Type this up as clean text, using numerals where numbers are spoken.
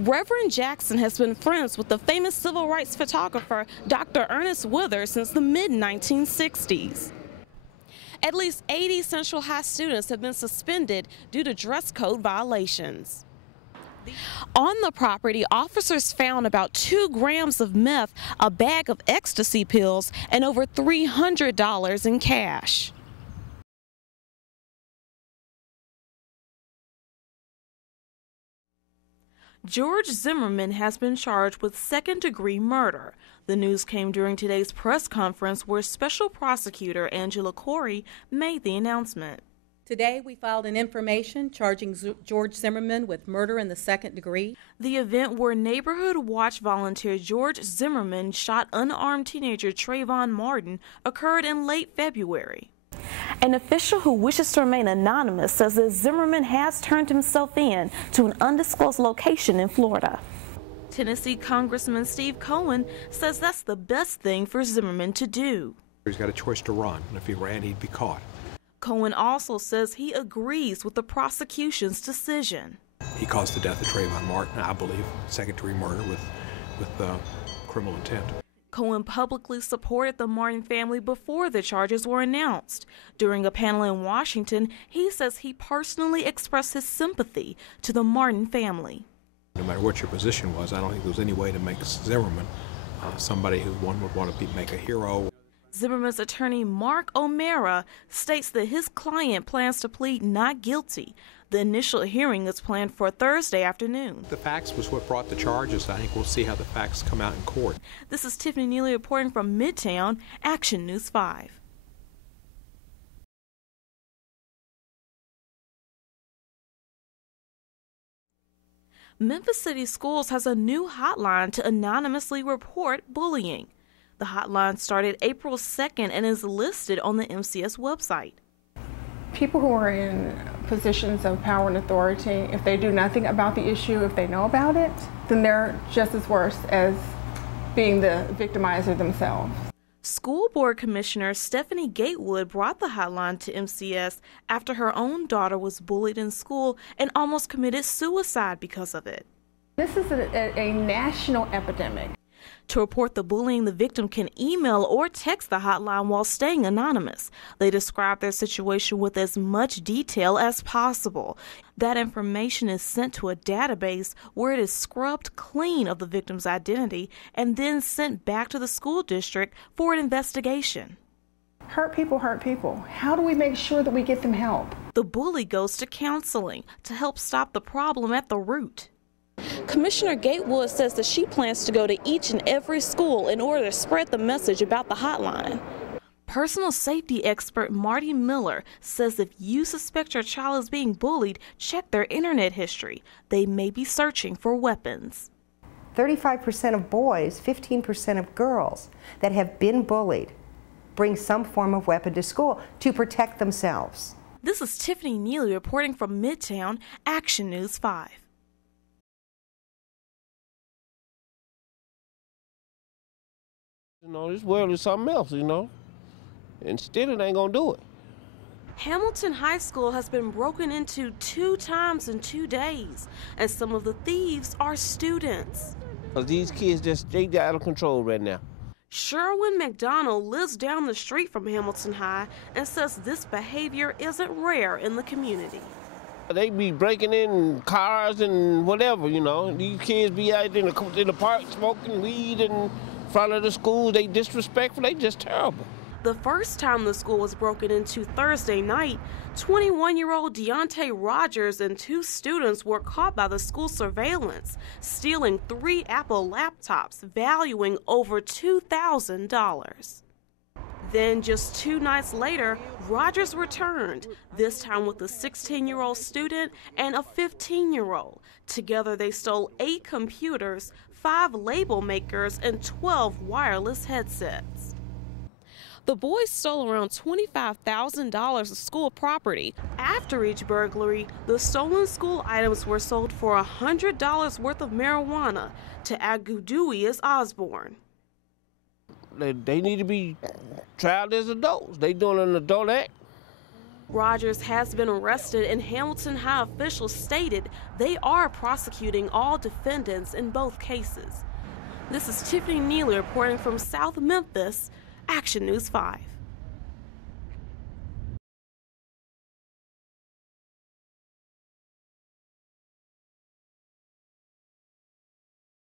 Reverend Jackson has been friends with the famous civil rights photographer Dr. Ernest Withers since the mid-1960s. At least 80 Central High students have been suspended due to dress code violations. On the property, officers found about 2 grams of meth, a bag of ecstasy pills, and over $300 in cash. George Zimmerman has been charged with second-degree murder. The news came during today's press conference where Special Prosecutor Angela Corey made the announcement. Today, we filed an information charging George Zimmerman with murder in the second degree. The event where Neighborhood Watch volunteer George Zimmerman shot unarmed teenager Trayvon Martin occurred in late February. An official who wishes to remain anonymous says that Zimmerman has turned himself in to an undisclosed location in Florida. Tennessee Congressman Steve Cohen says that's the best thing for Zimmerman to do. He's got a choice to run, and if he ran, he'd be caught. Cohen also says he agrees with the prosecution's decision. He caused the death of Trayvon Martin, I believe, second-degree murder with criminal intent. Cohen publicly supported the Martin family before the charges were announced. During a panel in Washington, he says he personally expressed his sympathy to the Martin family. No matter what your position was, I don't think there was any way to make Zimmerman somebody who one would want to make a hero. Zimmerman's attorney Mark O'Mara states that his client plans to plead not guilty. The initial hearing is planned for Thursday afternoon. The facts was what brought the charges. I think we'll see how the facts come out in court. This is Tiffany Neely reporting from Midtown, Action News 5. Memphis City Schools has a new hotline to anonymously report bullying. The hotline started April 2nd and is listed on the MCS website. People who are in positions of power and authority, if they do nothing about the issue, if they know about it, then they're just as worse as being the victimizer themselves. School Board Commissioner Stephanie Gatewood brought the hotline to MCS after her own daughter was bullied in school and almost committed suicide because of it. This is a national epidemic. To report the bullying, the victim can email or text the hotline while staying anonymous. They describe their situation with as much detail as possible. That information is sent to a database where it is scrubbed clean of the victim's identity and then sent back to the school district for an investigation. Hurt people hurt people. How do we make sure that we get them help? The bully goes to counseling to help stop the problem at the root. Commissioner Gatewood says that she plans to go to each and every school in order to spread the message about the hotline. Personal safety expert Marty Miller says if you suspect your child is being bullied, check their internet history. They may be searching for weapons. 35% of boys, 15% of girls that have been bullied bring some form of weapon to school to protect themselves. This is Tiffany Neely reporting from Midtown, Action News 5. You know, this world is something else, you know, and still it ain't gonna do it. Hamilton High School has been broken into 2 times in 2 days, and some of the thieves are students. These kids they out of control right now. Sherwin McDonald lives down the street from Hamilton High and says this behavior isn't rare in the community. They be breaking in cars and whatever, you know. These kids be out in the park smoking weed in front of the school. They disrespectful. They just terrible. The first time the school was broken into Thursday night, 21-year-old Deontay Rogers and 2 students were caught by the school surveillance, stealing 3 Apple laptops valuing over $2,000. Then, just 2 nights later, Rogers returned, this time with a 16-year-old student and a 15-year-old. Together, they stole 8 computers, 5 label makers, and 12 wireless headsets. The boys stole around $25,000 of school property. After each burglary, the stolen school items were sold for $100 worth of marijuana to Aguduias Osborne. They need to be tried as adults. They doing an adult act. Rogers has been arrested, and Hamilton High officials stated they are prosecuting all defendants in both cases. This is Tiffany Neely reporting from South Memphis, Action News 5.